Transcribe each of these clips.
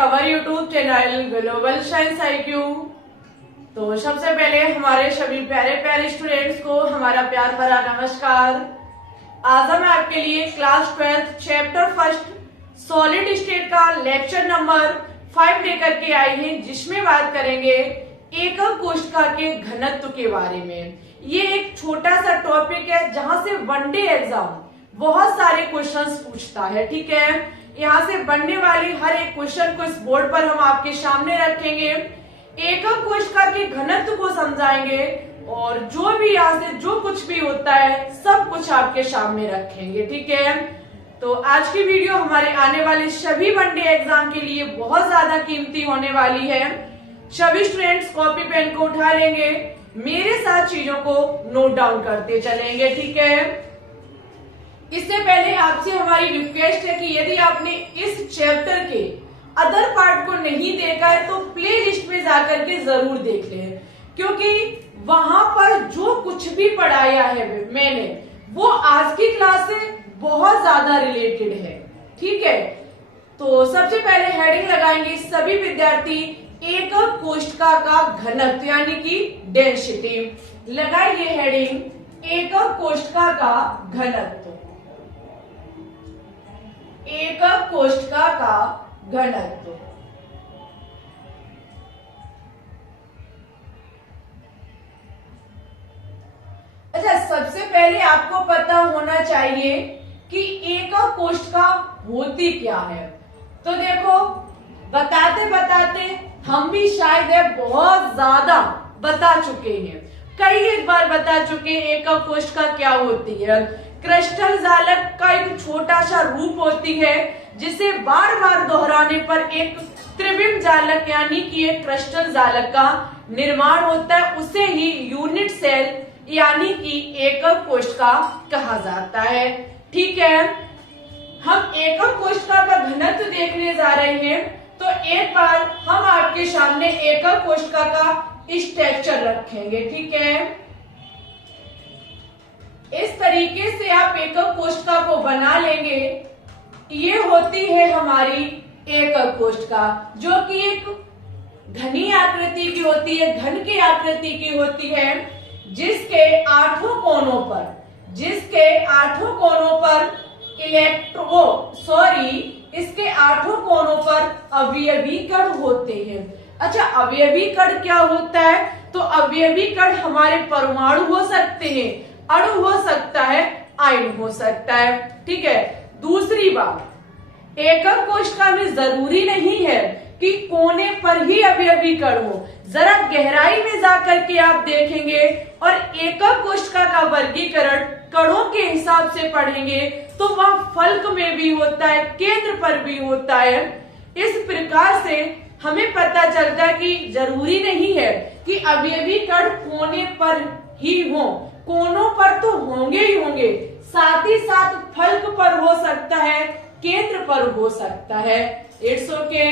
Our YouTube channel global science IQ। तो सबसे पहले हमारे सभी प्यारे प्यारे स्टूडेंट्स को हमारा प्यार भरा नमस्कार। आज हम आपके लिए class 12 chapter first solid state का लेक्चर नंबर 5 लेकर के आए हैं, जिसमें बात करेंगे एकक कोशिका के घनत्व के बारे में। ये एक छोटा सा टॉपिक है जहां से वनडे एग्जाम बहुत सारे क्वेश्चंस पूछता है। ठीक है, यहाँ से बनने वाली हर एक क्वेश्चन को इस बोर्ड पर हम आपके सामने रखेंगे, एकक कोशिका के घनत्व को समझाएंगे और जो भी यहाँ से जो कुछ भी होता है सब कुछ आपके सामने रखेंगे। ठीक है, तो आज की वीडियो हमारे आने वाले सभी वनडे एग्जाम के लिए बहुत ज्यादा कीमती होने वाली है। सभी स्टूडेंट्स कॉपी पेन को उठा लेंगे, मेरे साथ चीजों को नोट डाउन करते चलेंगे। ठीक है, इससे पहले आपसे हमारी रिक्वेस्ट है कि यदि आपने इस चैप्टर के अदर पार्ट को नहीं देखा है तो प्ले लिस्ट में जाकर के जरूर देख लें, क्योंकि वहां पर जो कुछ भी पढ़ाया है मैंने वो आज की क्लास से बहुत ज्यादा रिलेटेड है। ठीक है, तो सबसे पहले हेडिंग लगाएंगे सभी विद्यार्थी एकक कोशिका का घनत्व यानी कि डेंसिटी। लगाइए हेडिंग एकक कोशिका का घनत्व, एकक कोशिका का घनत्व। अच्छा, सबसे पहले आपको पता होना चाहिए कि एकक कोशिका होती क्या है। तो देखो, बताते बताते हम भी शायद बहुत ज्यादा बता चुके हैं, कई एक बार बता चुके हैं एकक कोशिका क्या होती है। क्रिस्टल जालक का एक छोटा सा रूप होती है जिसे बार बार दोहराने पर एक त्रिविम जालक यानी कि एक क्रिस्टल जालक का निर्माण होता है, उसे ही यूनिट सेल यानी कि एकक कोशिका कहा जाता है। ठीक है, हम एकक कोशिका का घनत्व देखने जा रहे हैं, तो एक बार हम आपके सामने एकक कोशिका का स्ट्रक्चर रखेंगे। ठीक है, इस तरीके से आप एकक कोशिका को बना लेंगे। ये होती है हमारी एकक कोशिका, जो कि एक घनी आकृति की होती है, घन की आकृति की होती है, जिसके आठों कोनों पर इसके आठों कोनों पर अवयवी कण होते हैं। अच्छा, अवयवी कण क्या होता है? तो अवयवी कण हमारे परमाणु हो सकते हैं, अणु हो सकता है, आयन हो सकता है। ठीक है, दूसरी बात, एकक कोशिका में जरूरी नहीं है कि कोने पर ही अवयवी कण हो। जरा गहराई में जाकर के आप देखेंगे और एकक कोशिका का वर्गीकरण कणों के हिसाब से पढ़ेंगे तो वह फल्क में भी होता है, केंद्र पर भी होता है। इस प्रकार से हमें पता चलता है कि जरूरी नहीं है कि अवयवी कण कोने पर ही हो, कोनों पर तो होंगे ही होंगे, साथ ही साथ फल्क पर हो सकता है, केंद्र पर हो सकता है। It's okay.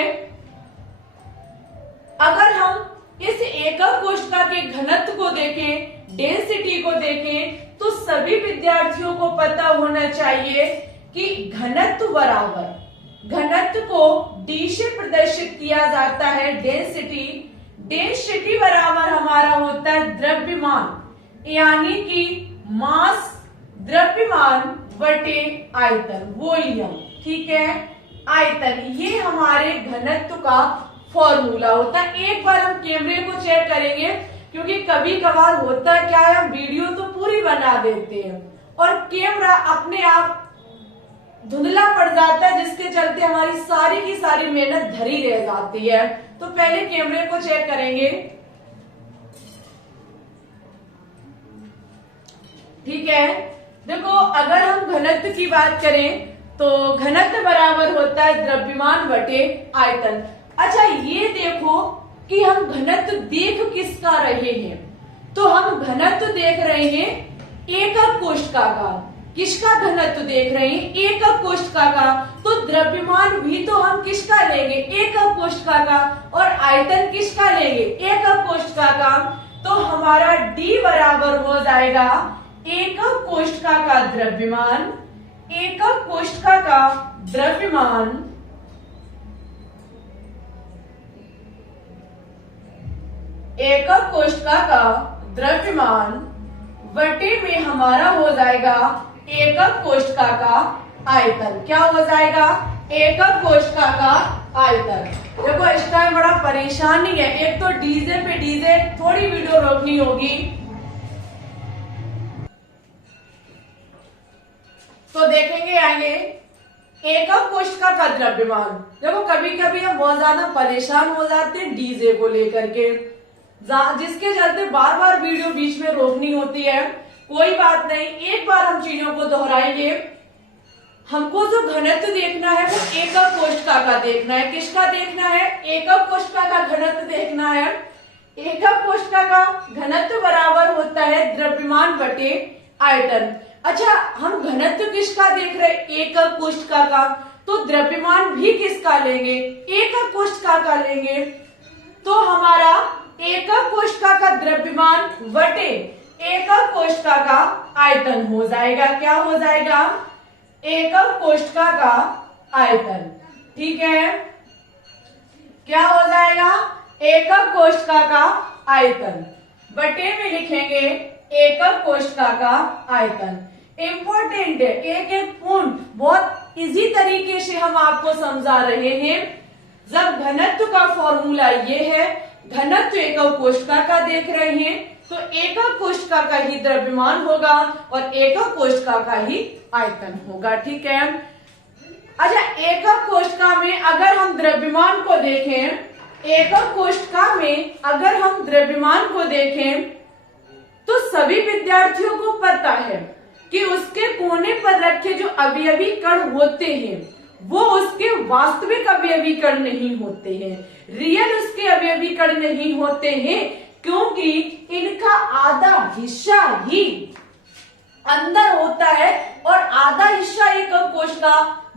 अगर हम इस एकक कोशिका के घनत्व को देखें, डेंसिटी को देखें, तो सभी विद्यार्थियों को पता होना चाहिए कि घनत्व को D से प्रदर्शित किया जाता है डेंसिटी बराबर हमारा होता है द्रव्यमान यानी कि मास, द्रव्यमान बटे आयतन, वॉल्यूम। ठीक है, आयतन, ये हमारे घनत्व का फॉर्मूला होता है। एक बार हम कैमरे को चेक करेंगे, क्योंकि कभी कभार होता है क्या है, हम वीडियो तो पूरी बना देते हैं और कैमरा अपने आप धुंधला पड़ जाता है, जिसके चलते हमारी सारी की सारी मेहनत धरी रह जाती है। तो पहले कैमरे को चेक करेंगे। ठीक है, देखो, अगर हम घनत्व की बात करें तो घनत्व बराबर होता है द्रव्यमान बटे आयतन। अच्छा, ये देखो कि हम घनत्व देख किसका रहे हैं, तो हम घनत्व देख रहे हैं एकक कोशिका का। किसका घनत्व देख रहे हैं? एकक कोशिका का। तो द्रव्यमान भी तो हम किसका लेंगे? एकक कोशिका का। और आयतन किसका लेंगे? एकक कोशिका का। तो हमारा D बराबर हो जाएगा एकक कोशिका का द्रव्यमान, एकक कोशिका का द्रव्यमान एकक कोशिका का द्रव्यमान बटे में हमारा हो जाएगा एकक कोशिका का आयतन। क्या हो जाएगा? एकक कोशिका का आयतन। देखो इस टाइम बड़ा परेशानी है, एक तो डीजे पे डीजे, थोड़ी वीडियो रोकनी होगी। तो देखेंगे आगे एकक कोशिका का द्रव्यमान। देखो कभी कभी हम बहुत ज्यादा परेशान हो जाते हैं डीजे को लेकर के, जिसके चलते बार बार वीडियो बीच में रोकनी होती है। कोई बात नहीं, एक बार हम चीजों को दोहराएंगे। हमको जो घनत्व देखना है वो एकक कोशिका का देखना है। किसका देखना है? एकक कोशिका का घनत्व देखना है। एकक कोशिका का घनत्व बराबर होता है द्रव्यमान बटे आयतन। अच्छा, हम घनत्व किसका देख रहे हैं? एकक कोशिका का। तो द्रव्यमान भी किसका लेंगे? एकक कोशिका का लेंगे। तो हमारा एकक कोशिका का द्रव्यमान बटे एकक कोशिका का आयतन हो जाएगा। क्या हो जाएगा? एकक कोशिका का आयतन। ठीक है, क्या हो जाएगा? एकक कोशिका का आयतन बटे में लिखेंगे एकक कोशिका का आयतन। इंपॉर्टेंट है, एक एक पॉइंट बहुत इजी तरीके से हम आपको समझा रहे हैं। जब घनत्व का फॉर्मूला ये है, घनत्व एकक कोशिका का देख रहे हैं, तो एकक कोशिका का ही द्रव्यमान होगा और एकक कोशिका का ही आयतन होगा। ठीक है। अच्छा, एकक कोशिका में अगर हम द्रव्यमान को देखें, एकक कोशिका में अगर हम द्रव्यमान को देखें तो सभी विद्यार्थियों को पता है कि उसके कोने पर रखे जो अवयवी कण होते हैं वो उसके वास्तविक अवयवी कण नहीं होते हैं, रियल उसके अवयवी कण नहीं होते हैं, क्योंकि इनका आधा हिस्सा ही अंदर होता है और आधा हिस्सा एकक कोशिका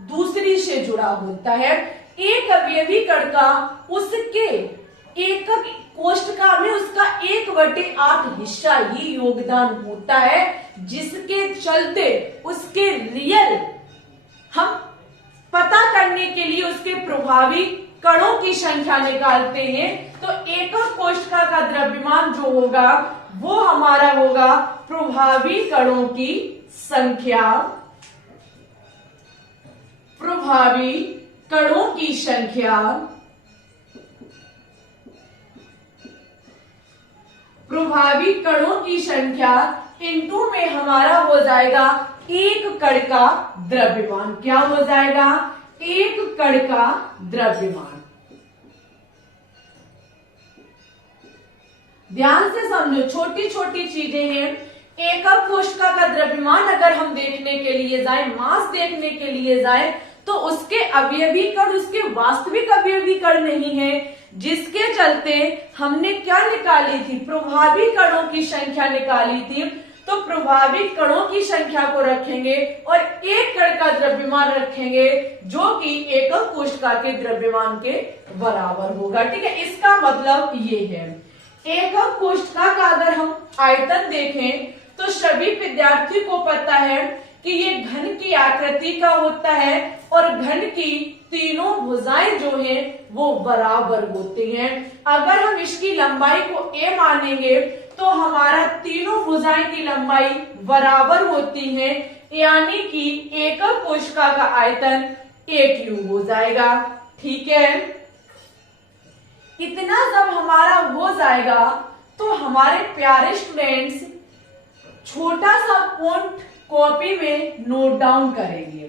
दूसरी से जुड़ा होता है। एक अवयवी कण का उसके एकक कोशिका में उसका 1/8 हिस्सा ही योगदान होता है, जिसके चलते उसके रियल हम पता करने के लिए उसके प्रभावी कणों की संख्या निकालते हैं। तो एकक कोशिका का द्रव्यमान जो होगा वो हमारा होगा प्रभावी कणों की संख्या। प्रभावी कणों की संख्या, प्रभावी कणों की संख्या इनटू में हमारा हो जाएगा एक कण का द्रव्यमान। क्या हो जाएगा? एक कण का द्रव्यमान। ध्यान से समझो, छोटी छोटी चीजें हैं। एकक कोशिका का द्रव्यमान अगर हम देखने के लिए जाए, मास देखने के लिए जाए, तो उसके अवयवी कण उसके वास्तविक अवयवी कण नहीं है, जिसके चलते हमने क्या निकाली थी? प्रभावी कणों की संख्या निकाली थी। तो प्रभावी कणों की संख्या को रखेंगे और एक कण का द्रव्यमान रखेंगे जो कि एकक कोशिका के द्रव्यमान के बराबर होगा। ठीक है, इसका मतलब ये है। एकक कोशिका का अगर हम आयतन देखें तो सभी विद्यार्थियों को पता है कि ये घन की आकृति का होता है और घन की तीनों भुजाएं जो हैं वो बराबर होती हैं। अगर हम इसकी लंबाई को a मानेंगे तो हमारा तीनों भुजाएं की लंबाई बराबर होती है, यानी कि एकक कोशिका का आयतन a क्यूब हो जाएगा। ठीक है, इतना जब हमारा हो जाएगा तो हमारे प्यारे स्टूडेंट्स छोटा सा पॉइंट कॉपी में नोट डाउन करेंगे।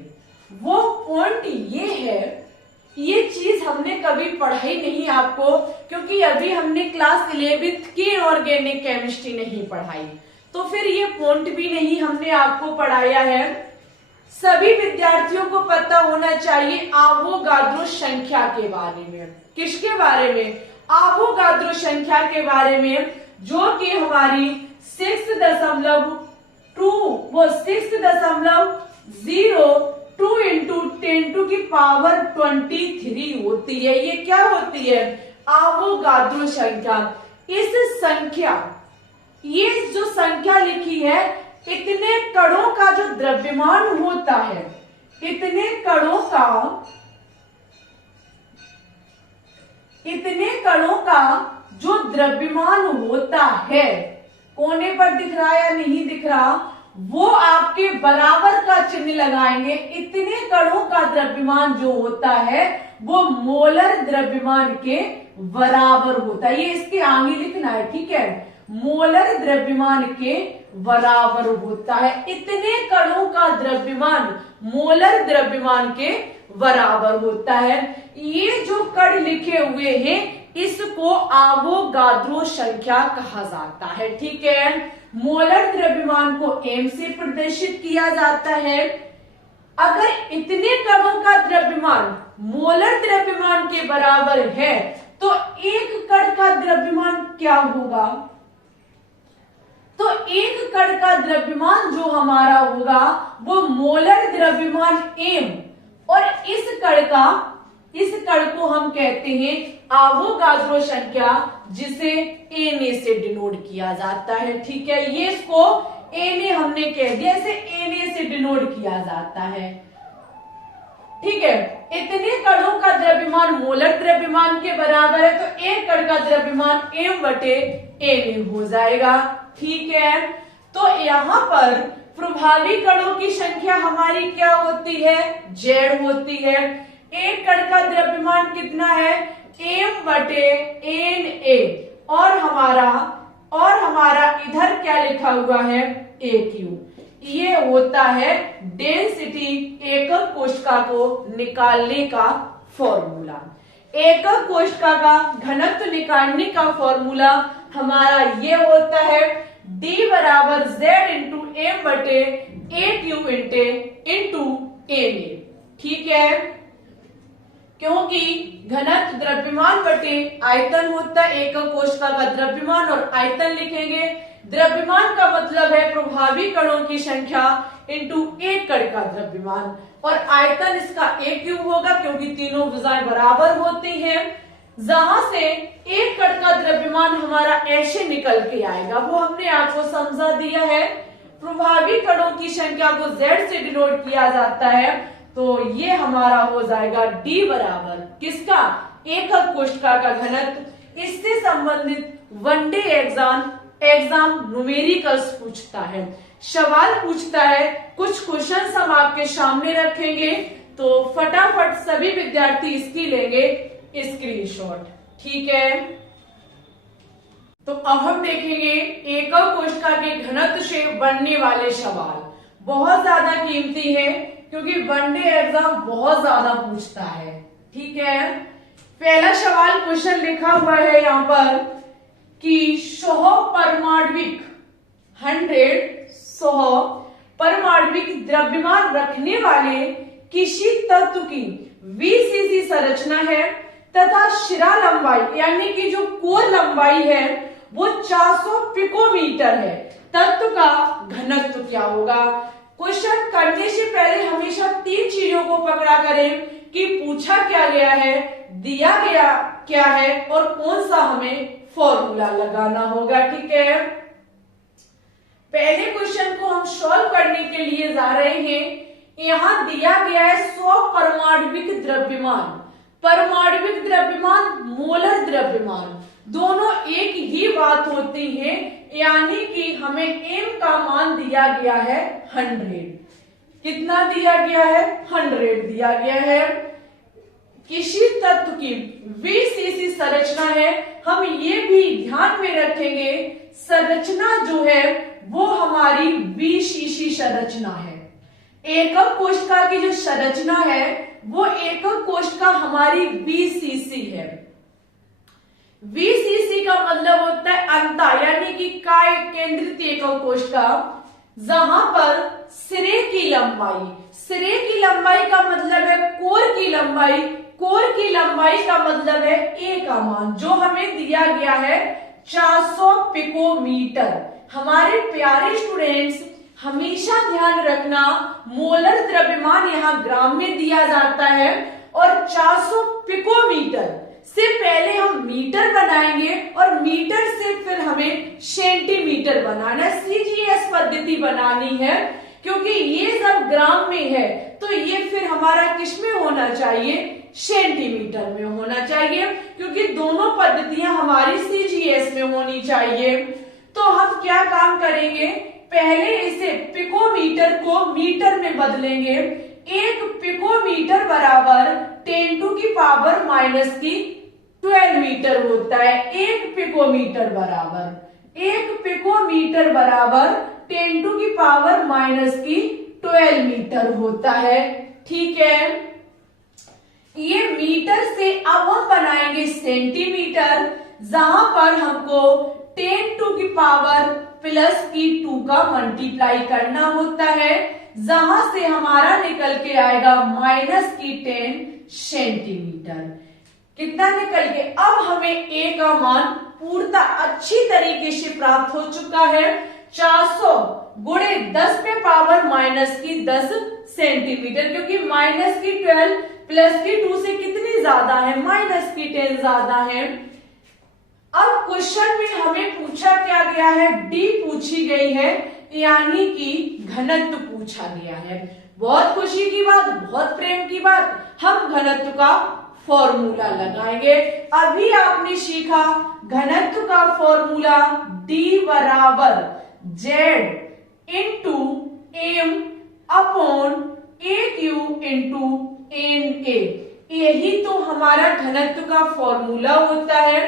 वो पॉइंट ये है, ये चीज हमने कभी पढ़ाई नहीं आपको, क्योंकि अभी हमने क्लास 11th की ऑर्गेनिक केमिस्ट्री नहीं पढ़ाई, तो फिर ये पॉइंट भी नहीं हमने आपको पढ़ाया है। सभी विद्यार्थियों को पता होना चाहिए आवोगाद्रो संख्या के बारे में। किसके बारे में? आवोगाद्रो संख्या के बारे में, जो कि हमारी 6.2 वो 6.02 इंटू 10⁻23 होती है। ये क्या होती है? आवोगाद्रो संख्या। इस संख्या, ये जो संख्या लिखी है, इतने कणों का जो द्रव्यमान होता है, इतने कणों का इतने कणों का जो द्रव्यमान होता है, कोने पर दिख रहा या नहीं दिख रहा, वो आपके बराबर का चिन्ह लगाएंगे। इतने कणों का द्रव्यमान जो होता है वो मोलर द्रव्यमान के बराबर होता है। ये इसके आगे लिखना है, ठीक है, मोलर द्रव्यमान के बराबर होता है। इतने कणों का द्रव्यमान मोलर द्रव्यमान के बराबर होता है। ये जो कण लिखे हुए हैं इसको आवोगाद्रो संख्या कहा जाता है, ठीक है। मोलर द्रव्यमान को m से प्रदर्शित किया जाता है। अगर इतने कणों का द्रव्यमान मोलर द्रव्यमान के बराबर है तो एक कण का द्रव्यमान क्या होगा? तो एक कण का द्रव्यमान जो हमारा होगा वो मोलर द्रव्यमान m, और इस कण को हम कहते हैं आवोगाद्रो संख्या, जिसे Na से डिनोट किया जाता है, ठीक है। ये इसको Na हमने कह दिया, इसे Na से डिनोट किया जाता है, ठीक है। इतने कणों का द्रव्यमान मोलर द्रव्यमान के बराबर है तो एक कण का द्रव्यमान m/Na हो जाएगा, ठीक है। तो यहाँ पर प्रभावी कणों की संख्या हमारी क्या होती है? Z होती है। एक कण का द्रव्यमान कितना है? m/Na, और हमारा इधर क्या लिखा हुआ है? AQ। ये होता है डेंसिटी एकक कोशिका को निकालने का फॉर्मूला। एकक कोशिका का घनत्व निकालने का फॉर्मूला हमारा ये होता है D बराबर Z into m/AQ into Na, ठीक है। क्योंकि घनत्व द्रव्यमान बटे आयतन होता है, एकक कोशिका का द्रव्यमान और आयतन लिखेंगे। द्रव्यमान का मतलब है प्रभावी कणों की संख्या इंटू एक कण का द्रव्यमान, और आयतन इसका AQ होगा क्योंकि तीनों भुजाएं बराबर होती हैं। जहां से एक कण का द्रव्यमान हमारा ऐसे निकल के आएगा वो हमने आपको समझा दिया है। प्रभावी कणों की संख्या को Z से डिनोट किया जाता है, तो ये हमारा हो जाएगा D बराबर किसका? एकक कोशिका का घनत्व। इससे संबंधित वनडे एग्जाम न्यूमेरिकल्स पूछता है, सवाल पूछता है। कुछ क्वेश्चंस हम आपके सामने रखेंगे तो फटाफट सभी विद्यार्थी इसकी लेंगे स्क्रीनशॉट, ठीक है। तो अब हम देखेंगे एकक कोशिका के घनत्व से बनने वाले सवाल। बहुत ज्यादा कीमती है क्योंकि वनडे एग्जाम बहुत ज्यादा पूछता है, ठीक है। पहला सवाल क्वेश्चन लिखा हुआ है यहाँ पर कि 100 परमाण्विक 100 परमाण्विक द्रव्यमान रखने वाले किसी तत्व की VCC संरचना है तथा शिरा लंबाई यानी कि जो कोर लंबाई है वो 400 पिकोमीटर है। तत्व का घनत्व क्या होगा? क्वेश्चन करने से पहले हमेशा तीन चीजों को पकड़ा करें कि पूछा क्या गया है, दिया गया क्या है और कौन सा हमें फॉर्मूला लगाना होगा, ठीक है। पहले क्वेश्चन को हम सॉल्व करने के लिए जा रहे हैं। यहाँ दिया गया है 100 परमाण्विक द्रव्यमान। परमाण्विक द्रव्यमान मोलर द्रव्यमान दोनों एक ही बात होती है, यानी कि हमें m का मान दिया गया है 100। कितना दिया गया है? 100 दिया गया है। किसी तत्व की VCC संरचना है, हम ये भी ध्यान में रखेंगे संरचना जो है वो हमारी VCC संरचना है। एकक कोशिका की जो संरचना है वो एकक कोशिका हमारी VCC है। VCC का मतलब होता है अंता यानी कि काय केंद्रित एकक कोशिका, जहां पर सिरे की लंबाई का मतलब है कोर की लंबाई, कोर की लंबाई का मतलब है A का मान जो हमें दिया गया है 400 पिकोमीटर। हमारे प्यारे स्टूडेंट्स हमेशा ध्यान रखना मोलर द्रव्यमान यहाँ ग्राम में दिया जाता है और 400 पिकोमीटर से पहले हम मीटर बनाएंगे और मीटर से फिर हमें सेंटीमीटर बनाना, CGS पद्धति बनानी है। क्योंकि ये सब ग्राम में है तो ये फिर हमारा किस में होना चाहिए? सेंटीमीटर में होना चाहिए, क्योंकि दोनों पद्धतियां हमारी सीजीएस में होनी चाहिए। तो हम क्या काम करेंगे, पहले इसे पिकोमीटर को मीटर में बदलेंगे। एक पिकोमीटर बराबर 10 टू की पावर माइनस की 12 मीटर होता है। एक पिकोमीटर बराबर 10 टू की पावर माइनस की 12 मीटर होता है। ठीक है, ये मीटर से अब हम बनाएंगे सेंटीमीटर, जहां पर हमको 10 टू की पावर प्लस की 2 का मल्टीप्लाई करना होता है, जहां से हमारा निकल के आएगा माइनस की 10 सेंटीमीटर। कितना निकल के, अब हमें ए का मान पूर्णतः अच्छी तरीके से प्राप्त हो चुका है। 400 गुणे 10 पे पावर माइनस की 10 सेंटीमीटर, क्योंकि माइनस की 12 प्लस की 2 से कितनी ज्यादा है, माइनस की 10 ज्यादा है। अब क्वेश्चन में हमें पूछा क्या गया है, डी पूछी गई है, यानी कि घनत्व पूछा गया है। बहुत खुशी की बात, बहुत प्रेम की बात, हम घनत्व का फॉर्मूला लगाएंगे। अभी आपने सीखा घनत्व का फॉर्मूला D बराबर Z into M upon AQ into NA। यही तो हमारा घनत्व का फॉर्मूला होता है।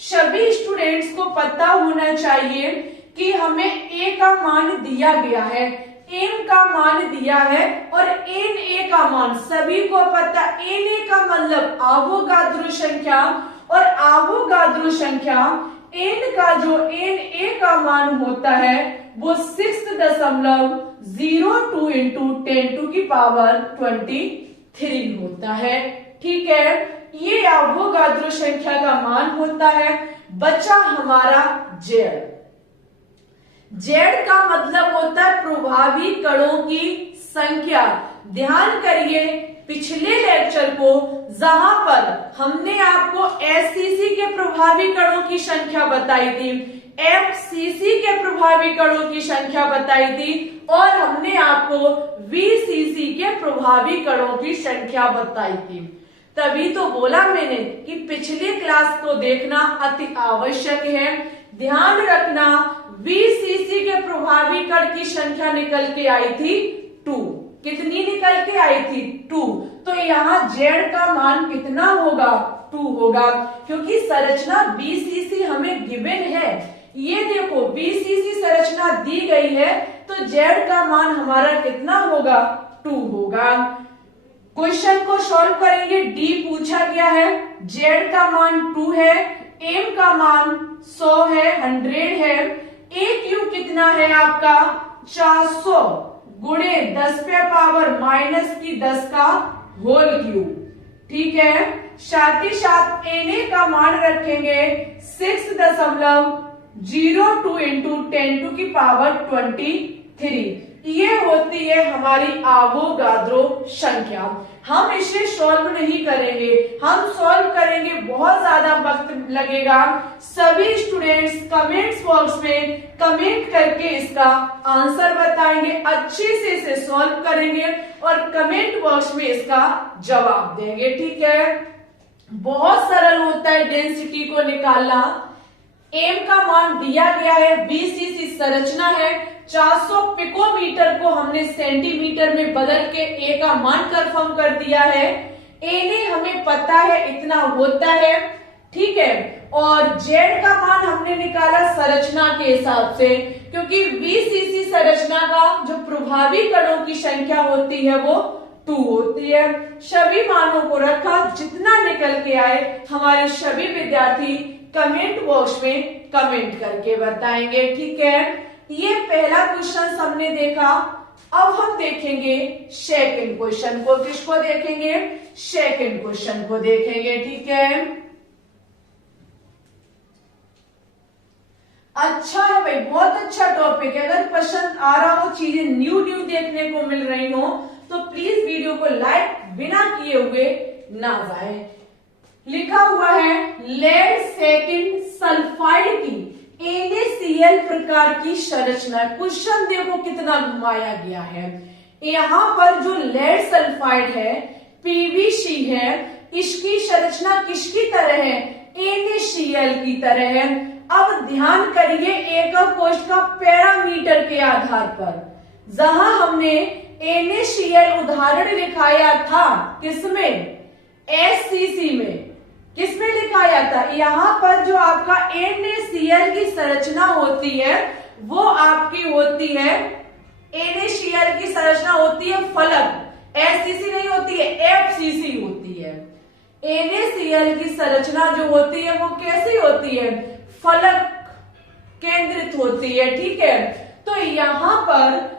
सभी स्टूडेंट्स को पता होना चाहिए कि हमें A का मान दिया गया है, m का मान दिया है और Na का मान सभी को पता। Na का मतलब अवोगाद्रो संख्या, और अवोगाद्रो संख्या n का जो Na का मान होता है वो 6.02 इंटू 10 टू की पावर 23 होता है। ठीक है, ये अवोगाद्रो संख्या का मान होता है। बचा हमारा Z। Z का मतलब होता है प्रभावी कणों की संख्या। ध्यान करिए पिछले लेक्चर को, जहां पर हमने आपको SCC के प्रभावी कणों की संख्या बताई थी, FCC के प्रभावी कणों की संख्या बताई थी, और हमने आपको VCC के प्रभावी कणों की संख्या बताई थी। तभी तो बोला मैंने कि पिछले क्लास को देखना अति आवश्यक है। ध्यान रखना, VCC के प्रभावी कण की संख्या निकल के आई थी 2। कितनी निकल के आई थी? 2। तो यहाँ Z का मान कितना होगा? 2 होगा, क्योंकि संरचना VCC हमें गिवन है। ये देखो VCC संरचना दी गई है, तो Z का मान हमारा कितना होगा? 2 होगा। क्वेश्चन को सॉल्व करेंगे। D पूछा गया है, Z का मान 2 है, M का मान 100 है, 100 है, AQ कितना है आपका? 400 गुणे 10 पे पावर माइनस की 10 का होल क्यूब। ठीक है, साथ ही साथ Na का मान रखेंगे 6.02 इंटू 10 टू की पावर 23। ये होती है हमारी अवोगाद्रो संख्या। हम इसे सॉल्व नहीं करेंगे, हम सॉल्व करेंगे बहुत ज्यादा वक्त लगेगा। सभी स्टूडेंट्स कमेंट्स बॉक्स में कमेंट करके इसका आंसर बताएंगे, अच्छे से इसे सॉल्व करेंगे और कमेंट बॉक्स में इसका जवाब देंगे। ठीक है, बहुत सरल होता है डेंसिटी को निकालना। M का मान दिया गया है, VCC संरचना है, 400 पिकोमीटर को हमने सेंटीमीटर में बदल के A का मान कंफर्म कर दिया है। Na हमें पता है इतना होता है। ठीक है, और Z का मान हमने निकाला संरचना के हिसाब से, क्योंकि VCC संरचना का जो प्रभावी कणों की संख्या होती है वो 2 होती है। सभी मानों को रखा, जितना निकल के आए हमारे सभी विद्यार्थी कमेंट बॉक्स में कमेंट करके बताएंगे। ठीक है, ये पहला क्वेश्चन हमने देखा। अब हम देखेंगे सेकंड क्वेश्चन को। किसको देखेंगे? सेकंड क्वेश्चन को देखेंगे। ठीक है, अच्छा है भाई, बहुत अच्छा टॉपिक है। अगर पसंद आ रहा हो, चीजें न्यू देखने को मिल रही हो, तो प्लीज वीडियो को लाइक बिना किए हुए ना जाए। लिखा हुआ है लेड सेकंड सल्फाइड की NaCl प्रकार की संरचना। क्वेश्चन देखो कितना घुमाया गया है। यहाँ पर जो लेड सल्फाइड है, PVC है, इसकी संरचना किसकी तरह है? NaCl की तरह है। अब ध्यान करिए एकक कोष्ठ का पैरामीटर के आधार पर, जहां हमने NaCl उदाहरण दिखाया था किसमें? SCC में। किसमें दिखाया था? यहाँ पर जो आपका NaCl की संरचना होती है वो आपकी होती है, NaCl की संरचना होती है फलक, SCC नहीं होती है, FCC होती है। NaCl की संरचना जो होती है वो कैसी होती है? फलक केंद्रित होती है, ठीक है। तो यहाँ पर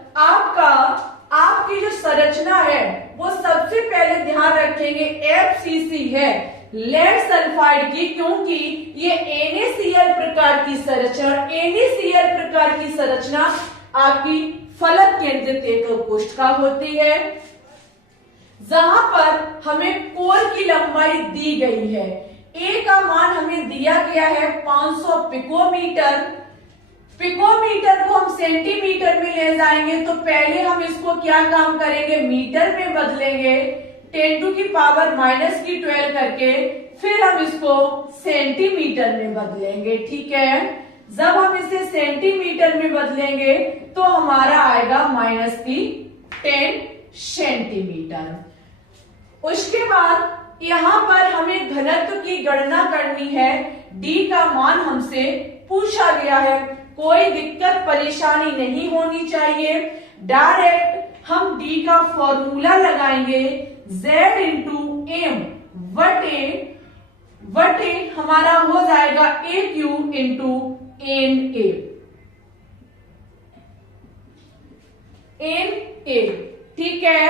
आपकी जो संरचना है वो सबसे पहले ध्यान रखेंगे FCC है, लेड सल्फाइड की, क्योंकि ये NaCl प्रकार की संरचना, NaCl प्रकार की संरचना आपकी फलक केंद्रित एकक कोष्ठ का होती है, जहां पर हमें कोर की लंबाई दी गई है। ए का मान हमें दिया गया है 500 पिकोमीटर। पिकोमीटर को हम सेंटीमीटर में ले जाएंगे तो पहले हम इसको क्या काम करेंगे? मीटर में बदलेंगे, 10⁻⁻12 करके, फिर हम इसको सेंटीमीटर में बदलेंगे, ठीक है। जब हम इसे सेंटीमीटर में बदलेंगे तो हमारा आएगा -10 सेंटीमीटर। उसके बाद यहाँ पर हमें घनत्व की गणना करनी है। D का मान हमसे पूछा गया है, कोई दिक्कत परेशानी नहीं होनी चाहिए। डायरेक्ट हम D का फॉर्मूला लगाएंगे, Z इंटू एम वटे हमारा हो जाएगा AQ इंटू NA। ठीक है।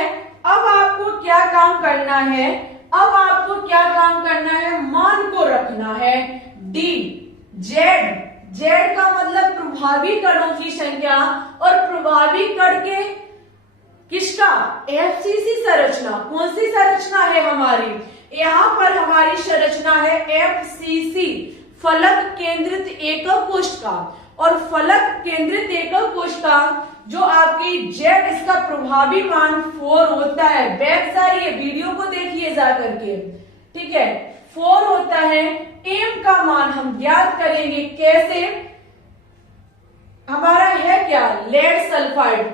अब आपको क्या काम करना है? अब आपको क्या काम करना है? मान को रखना है। D, Z का मतलब प्रभावी कणों की संख्या, और प्रभावी कण के किसका? FCC संरचना। कौन सी संरचना है हमारी? यहाँ पर हमारी संरचना है FCC, फलक केंद्रित एकक कोष्ठ का। और फलक केंद्रित एकक कोष्ठ का जो आपकी Z, इसका प्रभावी मान 4 होता है। बैक जाइए, वीडियो को देखिए जा करके, ठीक है। 4 होता है। M का मान हम ज्ञात करेंगे कैसे? हमारा है क्या? लेड सल्फाइड,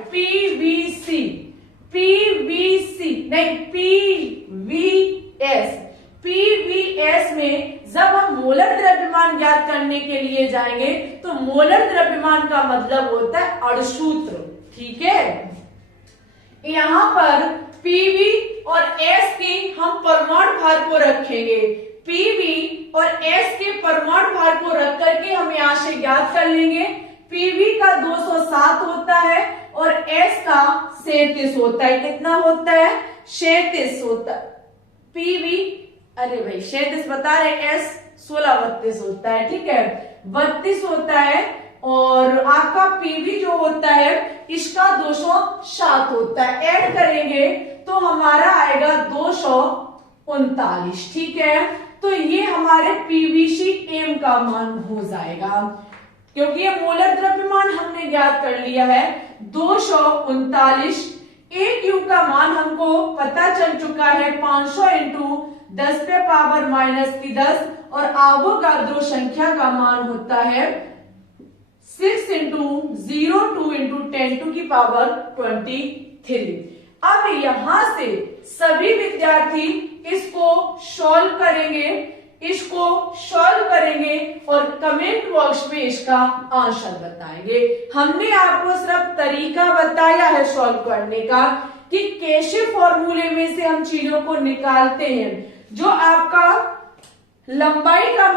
PVS में जब हम मोलर द्रव्यमान ज्ञात करने के लिए जाएंगे तो मोलर द्रव्यमान का मतलब होता है अणुसूत्र, ठीक है। यहाँ पर PV और S की हम परमाणु भार को रखेंगे। PV और S के परमाणु भार को रख करके हम यहाँ से ज्ञात कर लेंगे। PV का 207 होता है और S का 37 होता है। कितना होता है? 37 होता है। PV, अरे भाई 37 बता रहे, S 16-32 होता है, ठीक है, 32 होता है। और आपका PV जो होता है इसका 207 होता है। ऐड करेंगे तो हमारा आएगा 239, ठीक है। तो ये हमारे PVC M का मान हो जाएगा, क्योंकि ये मोलर द्रव्यमान हमने ज्ञात कर लिया है 239। AQ का मान हमको पता चल चुका है 500 इंटू 10⁻⁻10 और अवोगाद्रो संख्या का मान होता है 6 इंटू 02 इंटू 10⁻23। अब यहां से सभी विद्यार्थी इसको सॉल्व करेंगे और कमेंट बॉक्स में इसका आंसर बताएंगे। हमने आपको सिर्फ तरीका बताया है सॉल्व करने का कि कैसे फॉर्मूले में से हम चीजों को निकालते हैं। जो आपका लंबाई का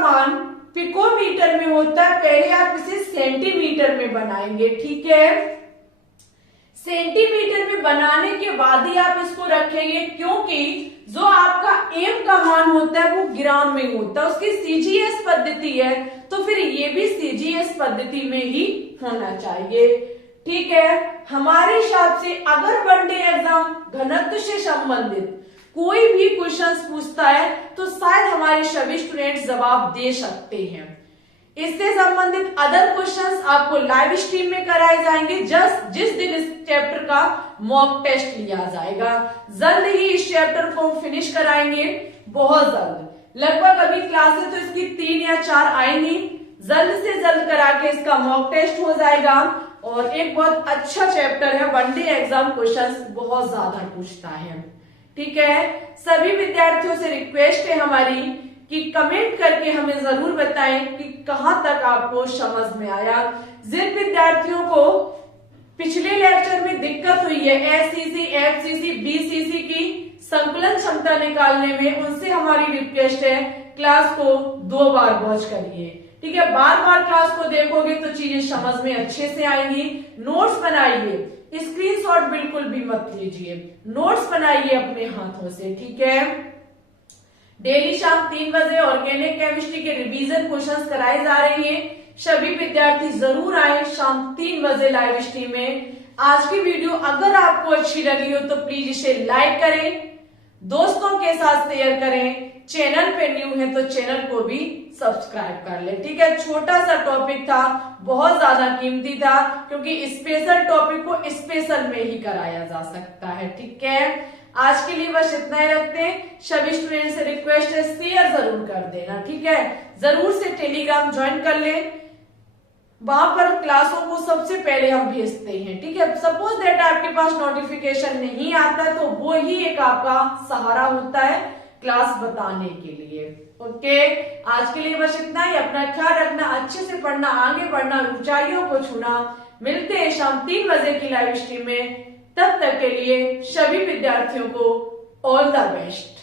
मान पिकोमीटर में होता है, पहले आप इसे सेंटीमीटर में बनाएंगे, ठीक है। सेंटीमीटर में बनाने के बाद ही आप इसको रखेंगे, क्योंकि जो आपका M का मान होता है वो ग्राम में होता है, उसकी CGS पद्धति है, तो फिर ये भी CGS पद्धति में ही होना चाहिए, ठीक है। हमारे हिसाब से अगर वनडे एग्जाम घनत्व से संबंधित कोई भी क्वेश्चंस पूछता है तो शायद हमारे सभी स्टूडेंट्स जवाब दे सकते हैं। इससे संबंधित अदर क्वेश्चंस आपको लाइव स्ट्रीम में कराए जाएंगे जिस दिन इस चैप्टर का मॉक टेस्ट लिया जाएगा। जल्द ही इस चैप्टर को फिनिश कराएंगे, बहुत जल्द, लगभग अभी क्लासेस तो इसकी 3 या 4 आएंगी, जल्द से जल्द करा के इसका मॉक टेस्ट हो जाएगा। और एक बहुत अच्छा चैप्टर है, वनडे एग्जाम क्वेश्चंस बहुत ज्यादा पूछता है। ठीक है, सभी विद्यार्थियों से रिक्वेस्ट है हमारी कि कमेंट करके हमें जरूर बताएं कि कहां तक आपको समझ में आया। जिन विद्यार्थियों को पिछले लेक्चर में दिक्कत हुई है एससीसी, एफसीसी, बीसीसी की संकलन क्षमता निकालने में, उनसे हमारी रिक्वेस्ट है क्लास को 2 बार वॉच करिए। ठीक है, बार बार क्लास को देखोगे तो चीजें समझ में अच्छे से आएंगी। नोट्स बनाइए, स्क्रीनशॉट बिल्कुल भी मत लीजिए, नोट्स बनाइए अपने हाथों से। ठीक है, डेली शाम 3 बजे ऑर्गेनिक केमिस्ट्री के रिवीजन क्वेश्चंस कराए जा रहे हैं। सभी विद्यार्थी जरूर आए शाम 3 बजे लाइव स्ट्रीम में। आज की वीडियो अगर आपको अच्छी लगी हो तो प्लीज इसे लाइक करें, दोस्तों के साथ शेयर करें, चैनल पे न्यू है तो चैनल को भी सब्सक्राइब कर ले। ठीक है, छोटा सा टॉपिक था, बहुत ज्यादा कीमती था, क्योंकि स्पेशल टॉपिक को स्पेशल में ही कराया जा सकता है। ठीक है, आज के लिए बस इतना ही रखते हैं। सभी स्टूडेंट से रिक्वेस्ट है शेयर जरूर कर देना। ठीक है, जरूर से टेलीग्राम ज्वाइन कर ले, वहां पर क्लासों को सबसे पहले हम भेजते हैं। ठीक है, सपोज दैट आपके पास नोटिफिकेशन नहीं आता है तो वो ही एक आपका सहारा होता है क्लास बताने के लिए। ओके, आज के लिए बस इतना ही। अपना ख्याल रखना, अच्छे से पढ़ना, आगे बढ़ना, ऊंचाइयों को छूना। मिलते हैं शाम 3 बजे की लाइव स्ट्रीम में। तब तक के लिए सभी विद्यार्थियों को ऑल द बेस्ट।